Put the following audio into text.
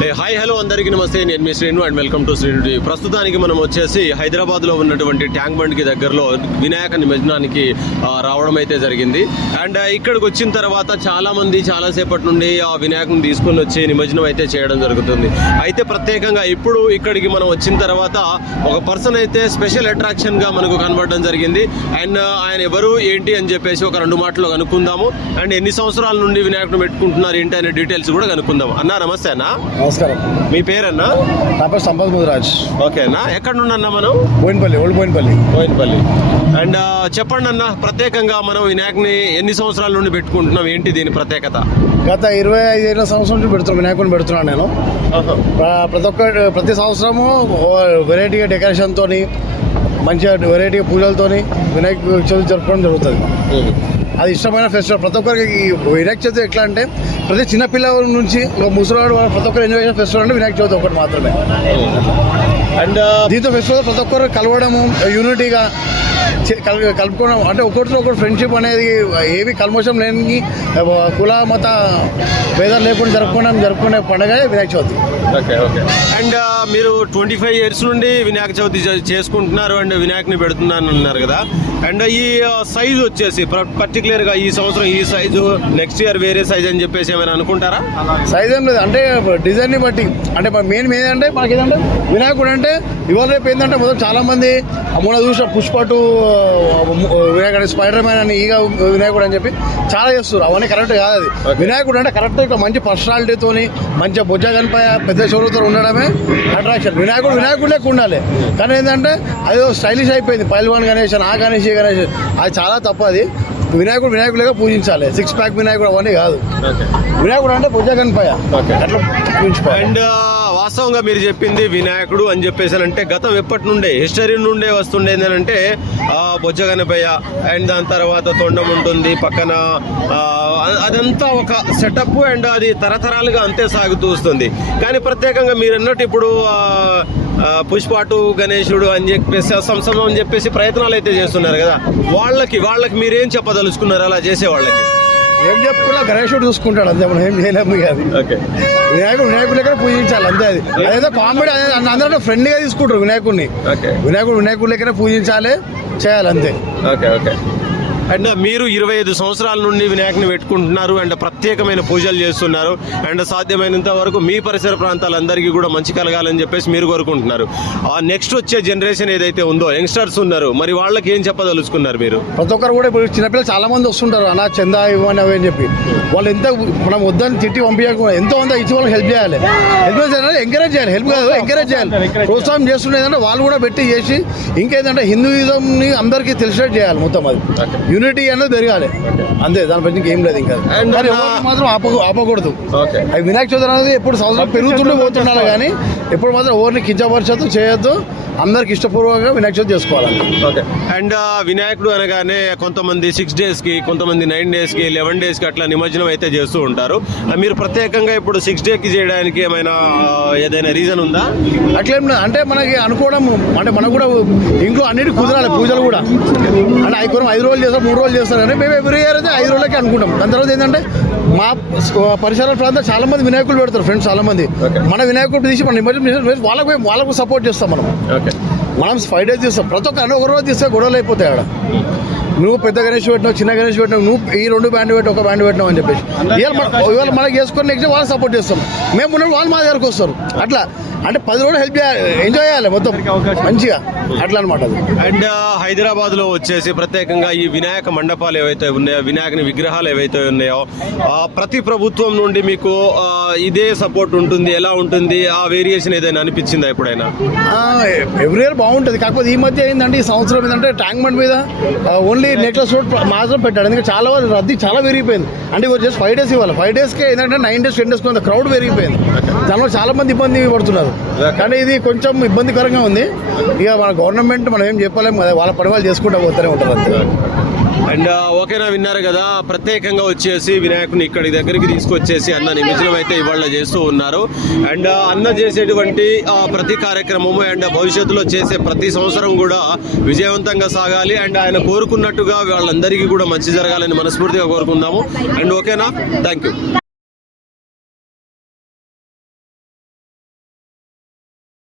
Hi hello అందరికీ నమస్తే. నేను మీ Srinu and welcome to Srinu TV. ప్రస్తుతానికి మనం వచ్చేసి హైదరాబాద్లో ఉన్నటువంటి ట్యాంక్ బండ్కి దగ్గరలో వినాయక నిమజ్జనానికి రావడం అయితే జరిగింది. అండ్ ఇక్కడికి వచ్చిన తర్వాత చాలామంది చాలాసేపటి నుండి ఆ వినాయకుని తీసుకొని వచ్చి నిమజ్జనం అయితే చేయడం జరుగుతుంది. అయితే ప్రత్యేకంగా ఇప్పుడు ఇక్కడికి మనం వచ్చిన తర్వాత ఒక పర్సన్ అయితే స్పెషల్ అట్రాక్షన్గా మనకు కనబడడం జరిగింది. అండ్ ఆయన ఎవరు ఏంటి అని చెప్పేసి ఒక రెండు మాటలు కనుక్కుందాము. అండ్ ఎన్ని సంవత్సరాల నుండి వినాయకుని పెట్టుకుంటున్నారు ఏంటి అనే డీటెయిల్స్ కూడా కనుక్కుందాం అన్న నమస్తే అన్న. నమస్కారం. మీ పేరన్నా? నా పేరు సంపత్ ముదిరాజ్. ఓకేనా? ఎక్కడ నుండి అన్న మనం? బోయినపల్లి ఓల్డ్ బోయినపల్లి బోయినపల్లి అండ్ చెప్పండి అన్న ప్రత్యేకంగా మనం వినాయకుని ఎన్ని సంవత్సరాల నుండి పెట్టుకుంటున్నాం? ఏంటి దీని ప్రత్యేకత? గత ఇరవై ఐదు సంవత్సరం నుంచి పెడుతున్నాను వినాయకుడిని పెడుతున్నాను నేను. ప్ర- ప్రతి ఒక్క ప్రతి సంవత్సరము వెరైటీగా డెకరేషన్తో మంచిగా వెరైటీగా పూజలతోని వినాయక చవితి జరుపుకోవడం జరుగుతుంది. అది ఇష్టమైన ఫెస్టివల్ ప్రతి ఒక్కరికి ఈ వినాయక చవితి ఎట్లా అంటే ప్రతి చిన్న పిల్లల నుంచి ముసలివాడు వాడు ప్రతి ఒక్కరు ఎంజాయ్ చేసే ఫెస్టివల్ అంటే వినాయక చవితి ఒకటి మాత్రమే. అండ్ దీంతో ఫెస్టివల్ ప్రతి ఒక్కరు కలవడము యూనిటీగా కలుపుకోవడం అంటే ఒకరితో ఒకరు ఫ్రెండ్షిప్ అనేది ఏవి కల్మషం లేని కుల మత భేదాలు లేకుండా జరుపుకోవడం జరుపుకునే పండుగ Vinayaka Chavithi. Okay okay. And మీరు ట్వంటీ ఫైవ్ ఇయర్స్ నుండి వినాయక చవితి చేసుకుంటున్నారు అండ్ వినాయకుని పెడుతున్నాను అన్నారు కదా. అండ్ ఈ సైజ్ వచ్చేసి పర్టికులర్గా ఈ సంవత్సరం ఈ సైజు నెక్స్ట్ ఇయర్ వేరే సైజ్ అని చెప్పేసి ఏమైనా అనుకుంటారా? సైజ్ ఏం లేదు. అంటే డిజైన్ని బట్టి అంటే మెయిన్ ఏంటంటే మనకి ఏంటంటే వినాయకుడు అంటే ఇవాళ రేపు ఏంటంటే మొదలు చాలా మంది మొన్న చూసిన పుష్పటు వినాయకుడు స్పైడర్ మ్యాన్ అని ఈగ వినాయకుడు అని చెప్పి చాలా చేస్తారు అవన్నీ కరెక్ట్ కాదు అది. వినాయకుడు అంటే కరెక్ట్ ఇట్లా మంచి పర్సనాలిటీతోని మంచి బుజ్జ కనిపయ పెద్ద చోరుతో ఉండడమే అట్రాక్షన్ వినాయకుడు వినాయకుడు లెక్క ఉండాలి కానీ ఏంటంటే అది స్టైలిష్ అయిపోయింది. పైల్వాన్ గణేష్ ఆ గణేష్ ఈ గణేష్. అది చాలా తప్పు అది. వినాయకుడు వినాయకుడిగా పూజించాలి. సిక్స్ ప్యాక్ వినాయకుడు అవన్నీ కాదు. వినాయకుడు అంటే బుజ్జ కనిపయ. అట్లా పూజించుకోవాలి. అండ్ వాస్తవంగా మీరు చెప్పింది వినాయకుడు అని చెప్పేసి అంటే గతం ఎప్పటి నుండే హిస్టరీ నుండే వస్తుండేదని అంటే బొజ్జగనపయ్య అండ్ దాని తర్వాత తొండం ఉంటుంది పక్కన అదంతా ఒక సెటప్ అండ్ అది తరతరాలుగా అంతే సాగుతూ వస్తుంది. కానీ ప్రత్యేకంగా మీరు అన్నట్టు ఇప్పుడు పుష్పాటు గణేశుడు అని చెప్పేసి సంసం అని చెప్పేసి ప్రయత్నాలు అయితే చేస్తున్నారు కదా. వాళ్ళకి వాళ్ళకి మీరేం చెప్పదలుచుకున్నారు అలా చేసే వాళ్ళకి ఏం చెప్పుకున్నా గణేశుడు చూసుకుంటాడు అంతే మనం ఏం చేయలేము అది. వినాయకుడు వినాయకుడి దగ్గర పూజించాలి అంతే అది. అదేదో కామెడీ అదే అందరూ ఫ్రెండ్లీగా తీసుకుంటారు వినాయకుడిని. వినాయకుడు వినాయకుడి దగ్గర పూజించాలి చేయాలి అంతే. Okay okay. అండ్ మీరు ఇరవై ఐదు సంవత్సరాల నుండి వినాయకుని పెట్టుకుంటున్నారు అండ్ ప్రత్యేకమైన పూజలు చేస్తున్నారు. అండ్ సాధ్యమైనంత వరకు మీ పరిసర ప్రాంతాలందరికీ కూడా మంచి కలగాలని చెప్పేసి మీరు కోరుకుంటున్నారు. ఆ నెక్స్ట్ వచ్చే జనరేషన్ ఏదైతే ఉందో యంగ్స్టర్స్ ఉన్నారు. మరి వాళ్ళకి ఏం చెప్పదలుచుకున్నారు మీరు? ప్రతి ఒక్కరు కూడా ఇప్పుడు చిన్నపిల్లలు చాలా మంది వస్తుంటారు. అన్న చందా ఇవ్వని అవి అని చెప్పి. వాళ్ళు ఎంత మనం వద్దని తిట్టి పంపించకుండా ఎంతో అంత ఇచ్చి వాళ్ళకి హెల్ప్ చేయాలి. హెల్ప్ చేయాలి ఎంకరేజ్ చేయాలి. హెల్ప్ కాదు ఎంకరేజ్ చేయాలి. ప్రోత్సాహం చేస్తుండేదంటే వాళ్ళు కూడా పెట్టి చేసి ఇంకేంటంటే హిందూయిజంని అందరికీ తెలిసేట్ చేయాలి మొత్తం అది. యూనిటీ అనేది పెరగాలి. అంతే దాని పైన ఇంకేం లేదు ఇంకా. మాత్రం ఆప ఆపకూడదు. అవి వినాయక చవితి అనేది ఎప్పుడు సంవత్సరం పెరుగుతుండే పోతుండాలి కానీ ఎప్పుడు మాత్రం ఎవరిని కించపరచద్దు చేయొద్దు. అందరికి ఇష్టపూర్వకంగా వినాయక చవితి చేసుకోవాలి ఓకే. అండ్ వినాయకుడు అనగానే కొంతమంది సిక్స్ డేస్కి కొంతమంది నైన్ డేస్కి లెవెన్ డేస్కి అట్లా నిమజ్జనం అయితే చేస్తూ ఉంటారు. మీరు ప్రత్యేకంగా ఇప్పుడు సిక్స్ డే కి చేయడానికి ఏమైనా ఏదైనా రీజన్ ఉందా? అట్లేం అంటే మనకి అనుకోవడం అంటే మనకు కూడా ఇంట్లో అన్నిటి కుదరాలి పూజలు కూడా. అంటే ఐదు ఐదు రోజులు చేస్తారు మూడు రోజులు చేస్తారు కానీ మేము ఎవ్రీ ఇయర్ అయితే ఐదు రోజులకి అనుకుంటాం. దాని తర్వాత ఏంటంటే మా పరిసర ప్రాంతం చాలా మంది వినాయకులు పెడతారు ఫ్రెండ్స్ చాలా మంది. మన వినాయకుడు తీసి మన నిమజ్జనం చేసి వాళ్ళకు వాళ్ళకు సపోర్ట్ చేస్తాం మనం. మనం ఫైవ్ డేస్ తీస్తాం ప్రతి ఒక్క ఒక రోజు తీస్తే గొడవలు అయిపోతాయి ఆడ నువ్వు పెద్ద గణేష్ పెట్టినావు చిన్న గణేష్ పెట్టినావు నువ్వు ఈ రెండు బ్యాండ్ పెట్టి ఒక బ్యాండ్ పెట్టినావు అని చెప్పేసి. ఇవాళ మన- ఇవాళ మనకి చేసుకొని నెక్స్ట్ వాళ్ళకి సపోర్ట్ చేస్తాం మేము ఉన్నప్పుడు వాళ్ళు మా దగ్గరకు వస్తారు. అట్లా. అంటే పది రోజులు హెల్ప్ చేయాలి ఎంజాయ్ చేయాలి మొత్తం. మంచిగా. అట్లా అనమాట అండ్ హైదరాబాద్లో వచ్చేసి ప్రత్యేకంగా ఈ వినాయక మండపాలు ఏవైతే ఉన్నాయో వినాయకుని విగ్రహాలు ఏవైతే ఉన్నాయో ఆ, ప్రతి ప్రభుత్వం నుండి మీకు ఇదే సపోర్ట్ ఉంటుంది ఎలా ఉంటుంది ఆ వేరియేషన్ ఏదైనా అనిపించిందా ఎప్పుడైనా? ఎవ్రీ ఇయర్ బాగుంటుంది. కాకపోతే ఈ మధ్య ఏంటంటే ఈ సంవత్సరం ఏంటంటే ట్యాంక్ బండ్ మీద ఓన్లీ నెక్లెస్ రోడ్ మాత్రం పెట్టాడు. ఎందుకంటే చాలా వరకు రద్దీ చాలా పెరిగిపోయింది. అంటే జస్ట్ ఫైవ్ డేస్ ఇవ్వాలి. ఫైవ్ డేస్కి ఏంటంటే నైన్ డేస్ టెన్ డేస్ కొంత క్రౌడ్ పెరిగిపోయింది. దానివల్ల చాలా మంది ఇబ్బంది పడుతున్నారు. కానీ ఇది కొంచెం ఇబ్బందికరంగా ఉంది. ఇక మన గవర్నమెంట్ మనం ఏం చెప్పలేము కదా వాళ్ళ పని వాళ్ళు చేసుకుంటా పోతూనే ఉంటారు అంతే. అండ్ ఓకేనా విన్నారు కదా ప్రత్యేకంగా వచ్చేసి వినాయకుని ఇక్కడి దగ్గరికి తీసుకొచ్చేసి అన్న నిమజ్జనం అయితే ఇవాళ చేస్తూ ఉన్నారు. అండ్ అన్న చేసేటువంటి ప్రతి కార్యక్రమము అండ్ భవిష్యత్తులో చేసే ప్రతి సంవత్సరం కూడా విజయవంతంగా సాగాలి. అండ్ ఆయన కోరుకున్నట్టుగా వాళ్ళందరికీ కూడా మంచి జరగాలని మనస్ఫూర్తిగా కోరుకుందాము. అండ్ ఓకేనా? Thank you